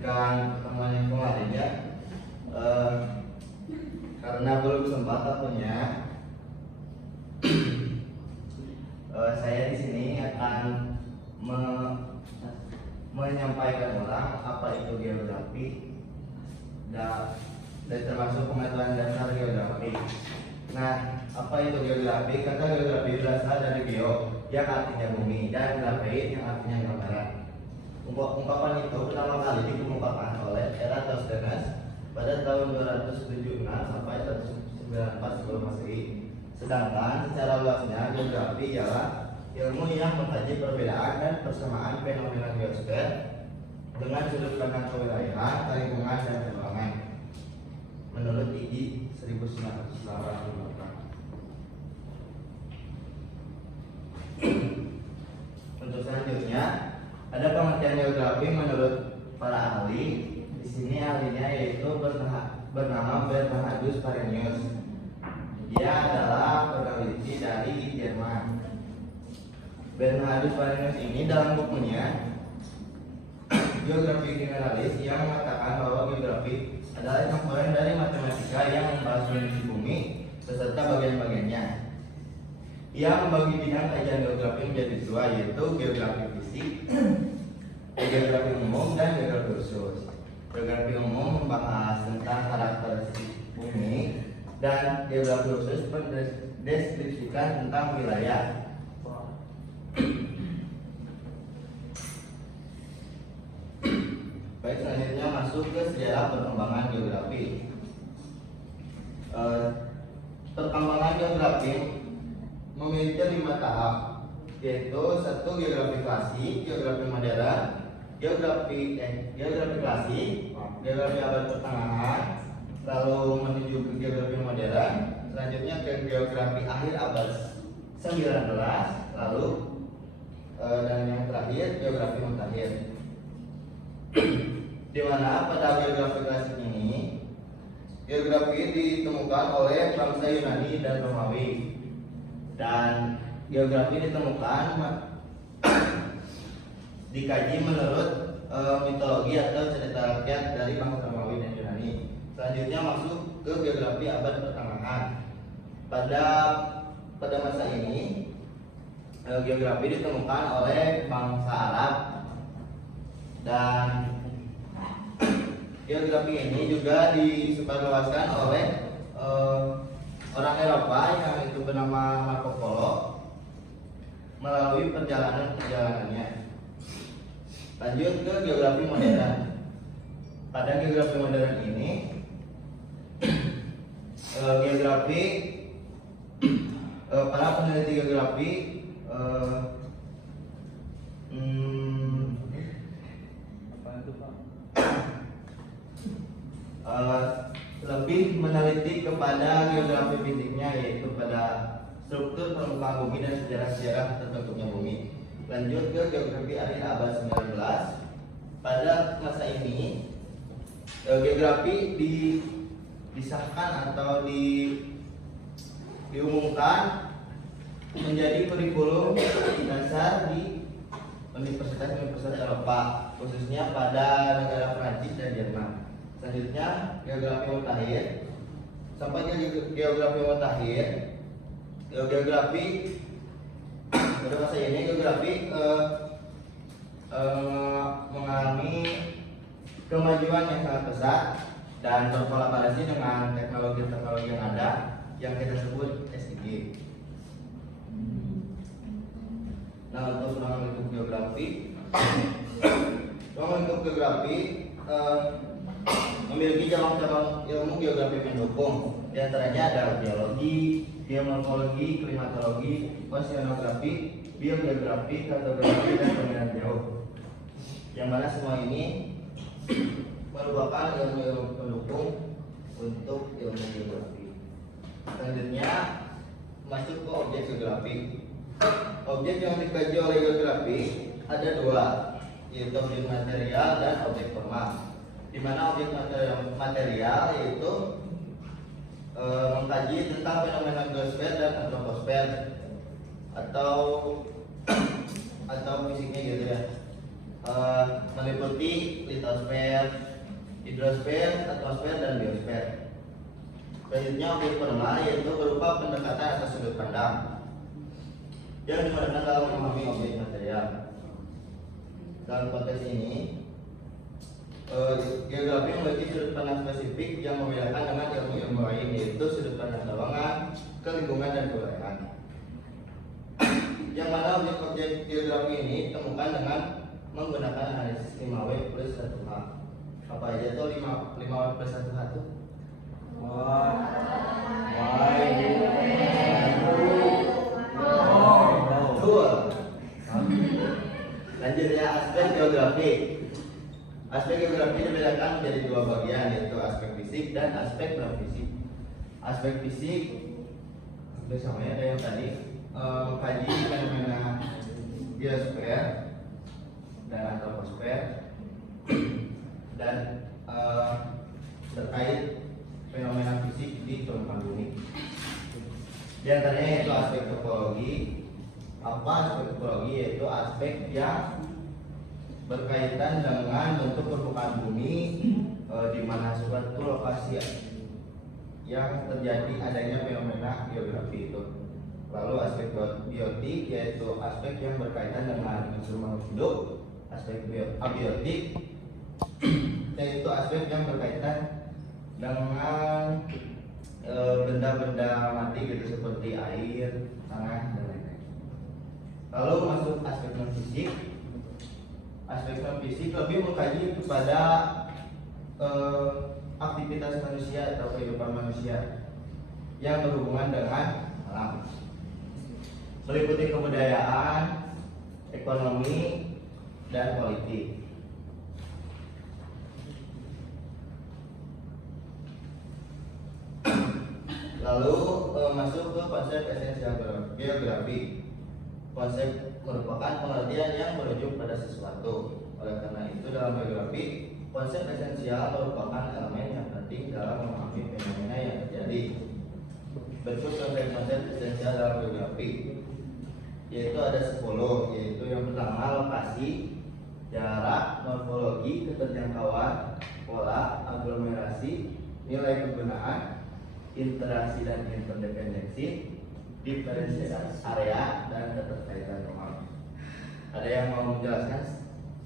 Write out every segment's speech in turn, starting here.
melanjutkan pertemuan yang kemarin ya. Karena belum sempat waktunya, saya di sini akan menyampaikan ulang apa itu geografi dan termasuk pengetahuan dasar geografi. Nah, apa itu geografi? Kata geografi berasal dari geo yang artinya bumi dan grafik yang artinya gambaran. Ungkapan itu pertama kali dikemukakan oleh Eratosthenes pada tahun 276 sampai 194 sebelum Masehi. Sedangkan secara luasnya geografi ialah ilmu yang mengkaji perbedaan dan persamaan fenomena geosfer dengan sudut pandang kewilayahan, lingkungan dan ruangan. Menurut IGI 1984. Untuk selanjutnya ada pengertian geografi menurut para ahli. Di sini ahlinya yaitu bernama Bernhardus Parenius. Dia adalah peneliti dari Jerman. Bernhardus Parenius ini dalam bukunya Geografi Generalis yang mengatakan bahwa geografi adalah campuran dari matematika yang membahas kondisi bumi beserta bagian-bagiannya. Ia membagi bidang kajian geografi menjadi dua, yaitu geografi fisik, geografi umum, dan geografi khusus. Geografi umum membahas tentang karakteristik bumi, dan geografi khusus mendeskripsikan tentang wilayah. Baik, selanjutnya masuk ke sejarah perkembangan geografi. Perkembangan geografi memiliki 5 tahap, yaitu 1. Geografi klasik, geografi modern, geografi klasik, geografi abad pertengahan, lalu menuju ke geografi modern, selanjutnya ke geografi akhir abad 19, lalu dan yang terakhir geografi mutakhir. Di mana pada geografi klasik ini geografi ditemukan oleh bangsa Yunani dan Romawi, dan geografi ditemukan dikaji menurut mitologi atau cerita rakyat dari bangsa Romawi dan Yunani. Selanjutnya masuk ke geografi abad pertengahan. Pada masa ini geografi ditemukan oleh bangsa Arab, dan geografi ini juga disebarluaskan oleh orang Eropa yang itu bernama Marco Polo melalui perjalanannya. Lanjut ke geografi modern. Pada geografi modern ini para peneliti geografi lebih meneliti kepada geografi fisiknya, yaitu pada struktur permukaan bumi dan sejarah-sejarah terbentuknya bumi. Lanjut ke geografi akhir abad 19. Pada masa ini geografi disahkan atau diumumkan menjadi kurikulum dasar di universitas-universitas Eropa, khususnya pada negara Prancis dan Jerman. Selanjutnya geografi mutakhir. Sampai ke geografi mutakhir, geografi pada masa ini geografi mengalami kemajuan yang sangat pesat dan berkolaborasi dengan teknologi-teknologi yang ada yang kita sebut SDG. Nah, untuk ruang lingkup geografi, memiliki cabang-cabang ilmu geografi pendukung. Di antaranya ada geologi, geomorfologi, klimatologi, oceanografi, biogeografi, kartografi, dan pemilihan jauh. Yang mana semua ini merupakan ilmu-ilmu pendukung untuk ilmu geografi. Selanjutnya masuk ke objek geografi. Objek yang dikaji oleh geografi ada 2, yaitu objek material dan objek formal. Di mana objek material yaitu mengkaji tentang fenomena geosfer dan antroposfer atau fisiknya gitu ya. meliputi litosfer, hidrosfer, atmosfer, dan biosfer. Selanjutnya objek formal yaitu berupa pendekatan atas sudut pandang yang digunakan dalam memahami objek material. Dalam konteks ini, geografi memiliki sudut pandang spesifik yang membedakan dengan ilmu-ilmu lain, yaitu sudut pandang keuangan, kelingkungan, dan kewilayahan. Yang mana objek-objek geografi ini ditemukan dengan menggunakan analisis 5W plus 1H. Apa aja tuh 5W plus 1H tuh? Lanjut ya, aspek geografi. Aspek geografi dibedakan menjadi dua bagian, yaitu aspek fisik dan aspek non fisik. Aspek fisik bersama ada yang tadi mengkaji fenomena biosfer dan antroposfer dan terkait fenomena fisik di permukaan bumi. Di antaranya yaitu aspek topologi. Apa aspek topologi? Yaitu aspek yang berkaitan dengan bentuk permukaan bumi, di mana suatu lokasi yang terjadi adanya fenomena geografi itu. Lalu aspek biotik yaitu aspek yang berkaitan dengan unsur makhluk hidup. Aspek abiotik yaitu aspek yang berkaitan dengan benda-benda mati gitu seperti air, tanah, dan lain-lain. Lalu masuk aspek non fisik. Aspek non fisik lebih mengkaji kepada aktivitas manusia atau kehidupan manusia yang berhubungan dengan alam, meliputi kebudayaan, ekonomi, dan politik. Lalu masuk ke konsep esensial geografi. Konsep merupakan pengertian yang merujuk pada sesuatu. Oleh karena itu dalam geografi, konsep esensial merupakan elemen yang penting dalam memahami fenomena yang terjadi. Bentuk konsep esensial dalam geografi yaitu ada 10, yaitu yang pertama lokasi, jarak, morfologi, keterjangkauan, pola, aglomerasi, nilai kegunaan, interaksi dan interdependensi, diferensiasi area, dan keterkaitan ruang. Ada yang mau menjelaskan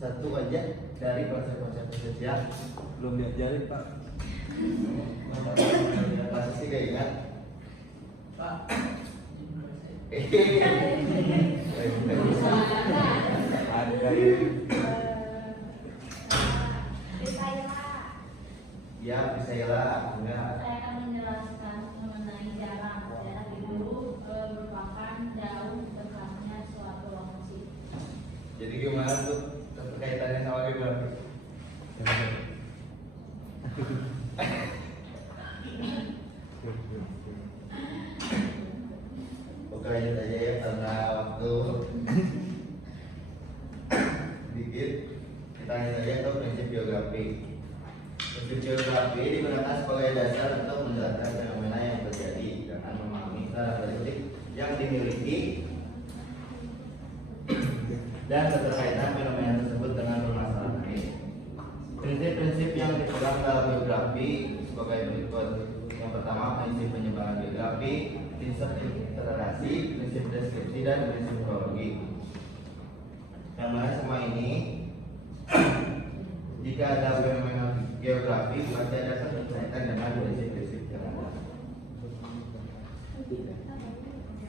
satu aja dari konsep-konsep esensial? Belum diajarin Pak. Pasti sih gak ingat Pak. Ada ya, bisa ya enggak. Saya akan menjelaskan mengenai jarak. Jarak itu merupakan jauh dekatnya suatu lokasi. Jadi gimana tuh kaitannya sama geografi? Oke, lanjut aja ya karena waktu dikit. Kita lanjut aja ke prinsip geografi. Prinsip geografi digunakan sebagai dasar untuk menjelaskan fenomena yang terjadi dengan memahami karakteristik yang dimiliki dan keterkaitan fenomena tersebut dengan permasalahan lain. Prinsip-prinsip yang dipegang dalam geografi sebagai berikut. Yang pertama, prinsip penyebaran geografi, prinsip interrelasi, prinsip deskripsi, dan prinsip kronologi. Yang mana semua ini jika ada fenomena geografi pasti ada keterkaitan dengan prinsip-prinsip yang ada.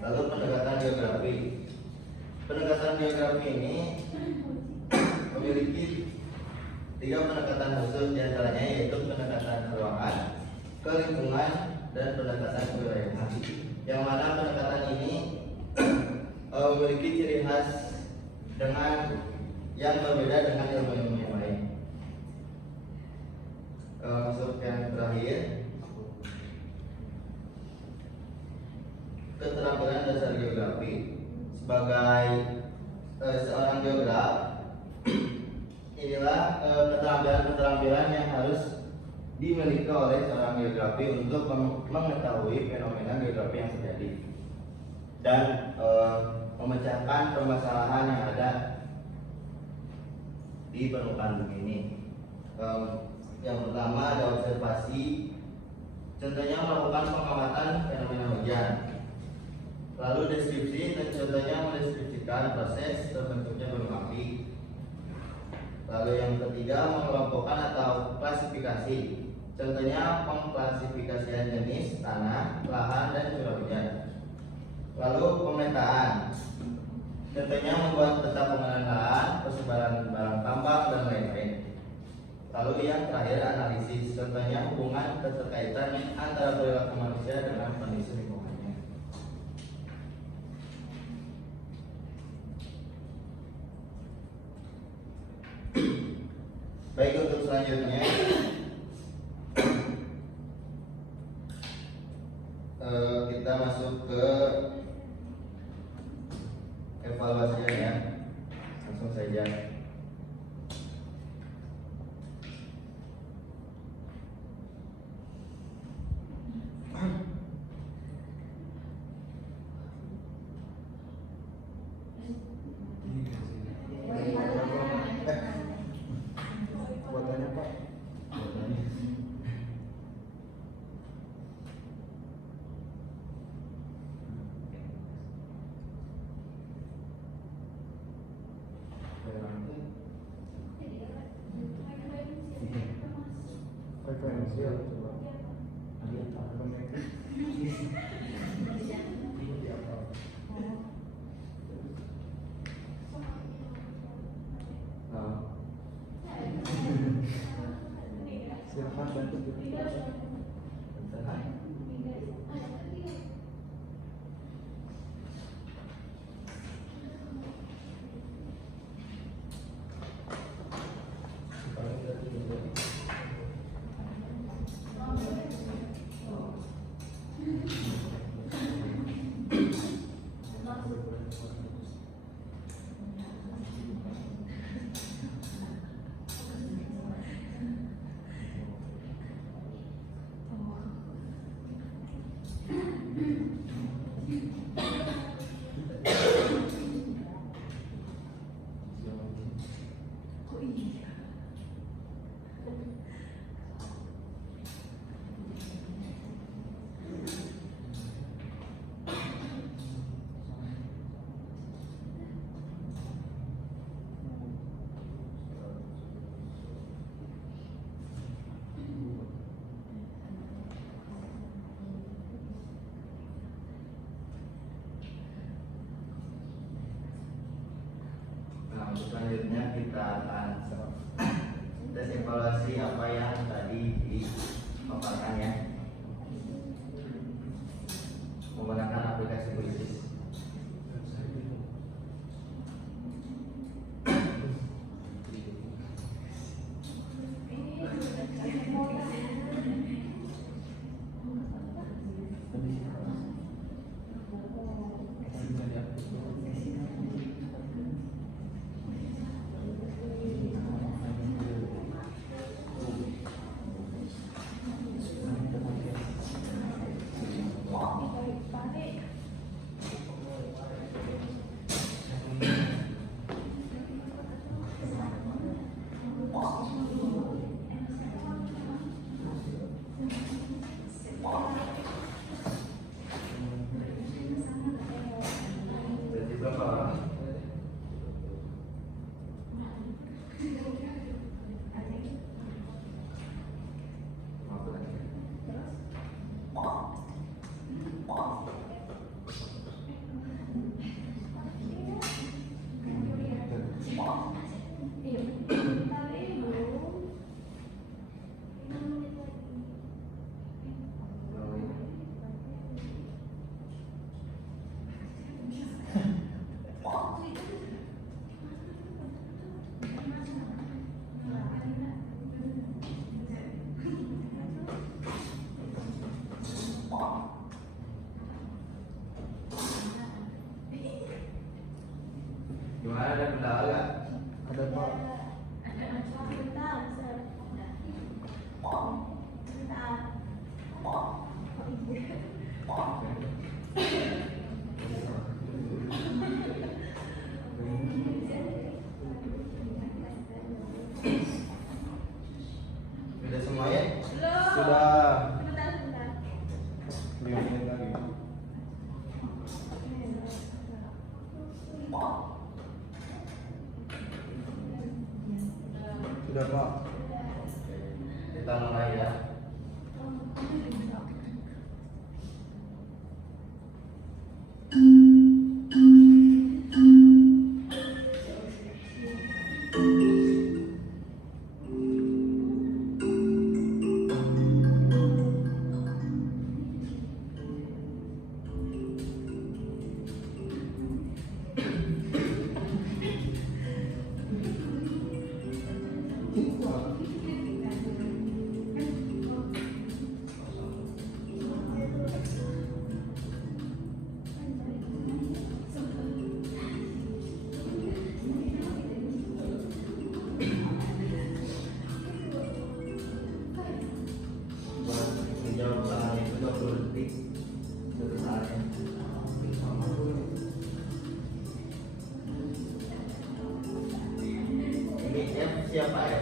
Lalu pendekatan geografi. Pendekatan geografi ini memiliki 3 pendekatan khusus, diantaranya yaitu pendekatan ruangan, kelingkungan, dan pendekatan kewilayahan. Yang mana pendekatan ini memiliki ciri khas dengan yang berbeda dengan ilmu-ilmu yang lain. Masuk yang terakhir, keterampilan dasar geografi. Sebagai seorang geograf, inilah keterampilan yang harus dimiliki oleh seorang geografi untuk mengetahui fenomena geografi yang terjadi dan memecahkan permasalahan yang ada di permukaan bumi ini. Yang pertama ada observasi, contohnya melakukan pengamatan fenomena hujan. Lalu deskripsi, dan contohnya mendeskripsikan proses terbentuknya gunung api. Lalu yang ketiga mengelompokkan atau klasifikasi, contohnya pengklasifikasian jenis tanah, lahan, dan curah hujan. Lalu pemetaan, contohnya membuat peta pengenalan lahan, persebaran barang tambang, dan lain-lain. Lalu yang terakhir analisis, contohnya hubungan keterkaitan antara perilaku manusia dengan kondisi lingkungannya. Baik, untuk selanjutnya kita masuk ke evaluasinya ya, langsung saja. Buatannya Pak. Referensial coba. Silakan bantu kita. Nah, untuk selanjutnya kita akan tes evaluasi apa yang tadi dipaparkan ya, menggunakan aplikasi Quizzes. Jadi berapa orang? Gimana, ada kendala nggak? Ada Pak. Sudah Pak. Kita mulai ya. Buat menjawab pertanyaan itu 20 detik satu saatnya. Ini F siapa ya?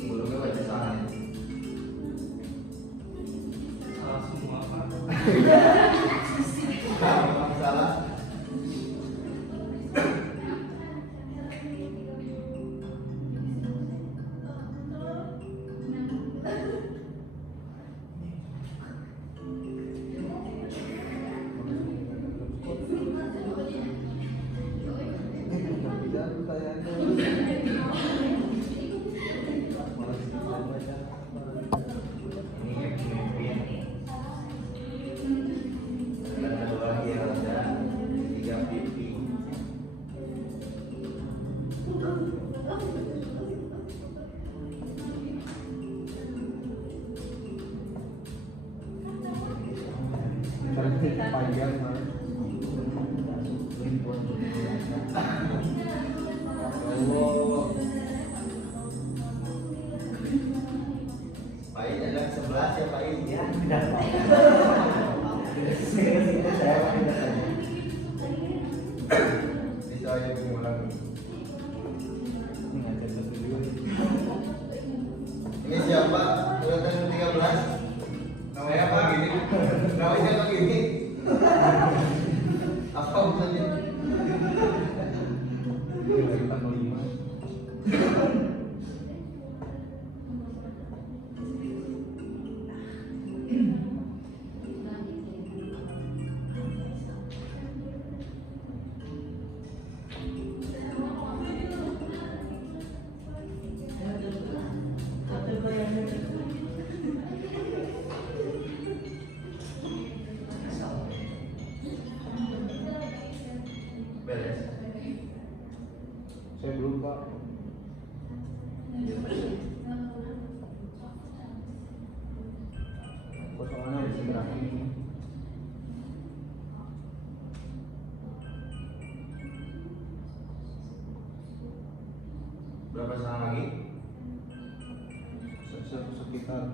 Burungnya baca soalnya. Salah semua Pak. Memang salah. Ini pemimpin. Dan kedua dia ada 3 pipi. Panjang Pak. Allah. Pahit ada 11 ya Pahit ya. Saya tidak tanya. Bisa aja pengulang. Ini siapa? Urutan 13. Namanya apa gini? Namanya apa gini? Apa maksudnya? Beres. Saya belum Pak. Kosongannya di sebelah ini. Berapa saat lagi? Sekitar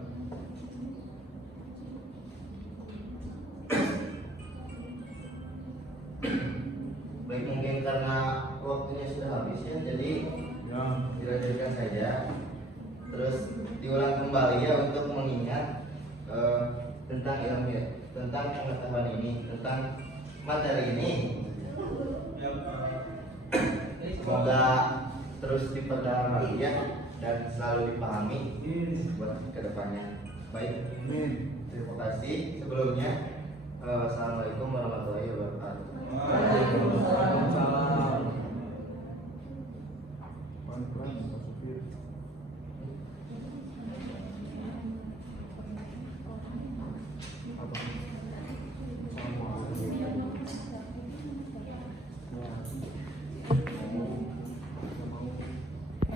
Baik, mungkin karena waktunya sudah habis ya, jadi ya. dilanjutkan saja. Terus diulang kembali ya untuk mengingat tentang ilmu ya, tentang pengetahuan ini, tentang materi ini. Ya Pak. Semoga terus dipegang kalian dan selalu dipahami buat kedepannya. Baik, Amin. terima kasih. Sebelumnya, assalamualaikum warahmatullahi wabarakatuh. Waalaikumsalam. Waalaikumsalam.